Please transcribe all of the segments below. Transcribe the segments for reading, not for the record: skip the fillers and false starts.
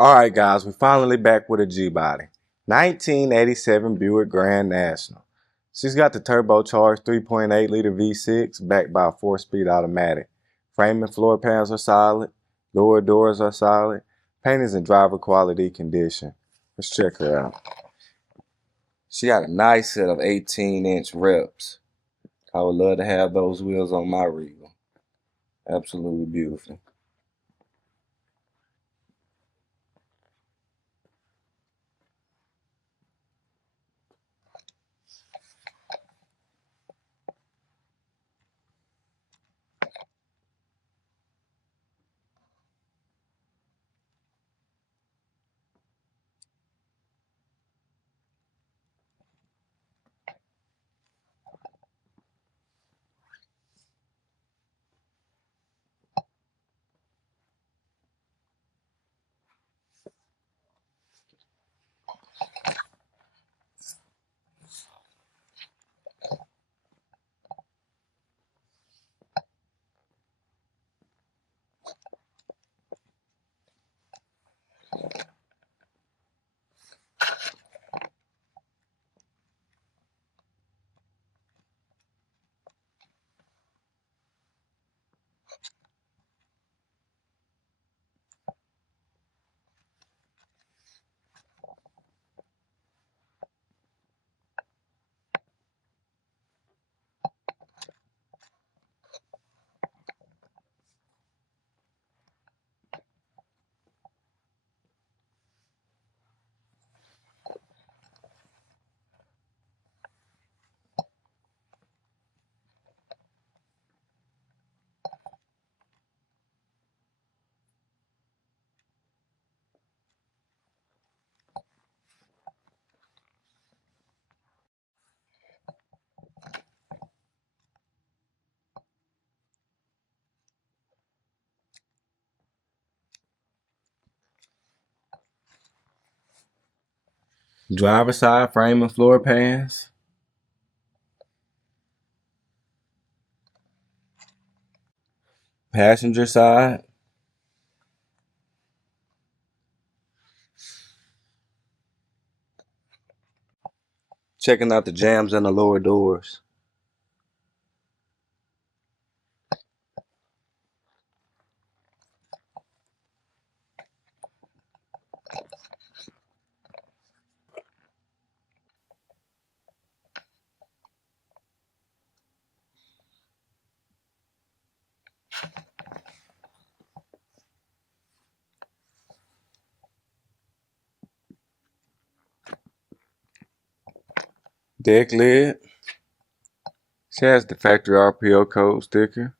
All right, guys, we're finally back with a G-Body. 1987 Buick Grand National. She's got the turbocharged 3.8-liter V6 backed by a 4-speed automatic. Frame and floor pans are solid. Lower doors are solid. Paint is in driver quality condition. Let's check her out. She got a nice set of 18-inch reps. I would love to have those wheels on my Regal. Absolutely beautiful. Driver side frame and floor pans. Passenger side. Checking out the jambs and the lower doors. Deck lid. She has the factory RPO code sticker.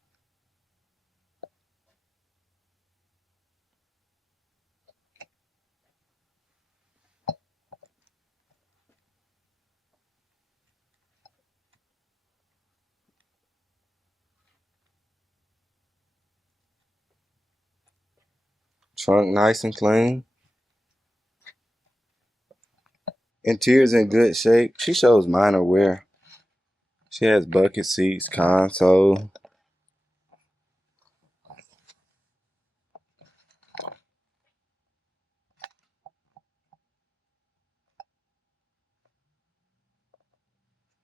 Trunk nice and clean. Interior's in good shape. She shows minor wear. She has bucket seats, console.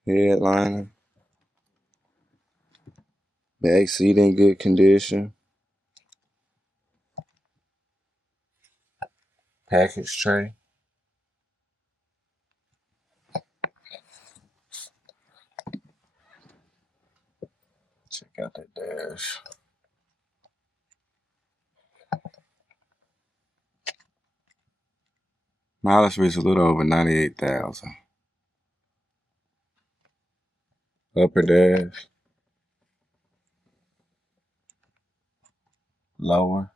Headliner. Back seat in good condition. Package tray. Check out that dash. Mileage reached a little over 98,000. Upper dash. Lower.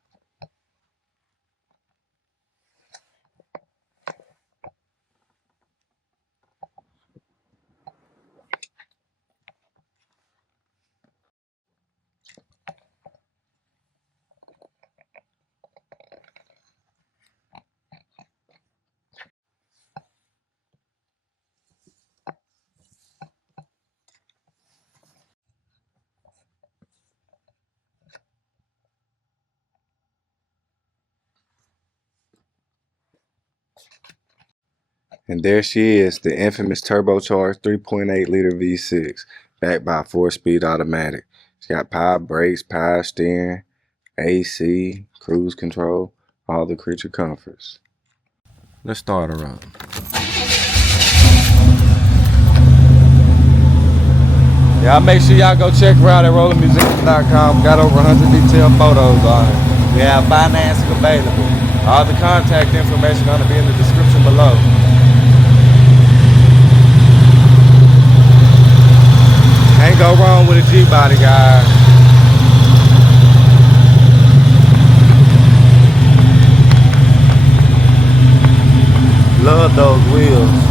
And there she is, the infamous turbocharged 3.8 liter V6, backed by a 4-speed automatic. It's got power brakes, power steering, AC, cruise control, all the creature comforts. Let's start her up. Y'all make sure y'all go check her out at rollermuseum.com. Got over 100 detailed photos on it. We have financing available. All the contact information gonna be in the description below. Can't go wrong with a G-body, guys. Love those wheels.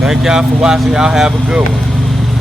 Thank y'all for watching. Y'all have a good one.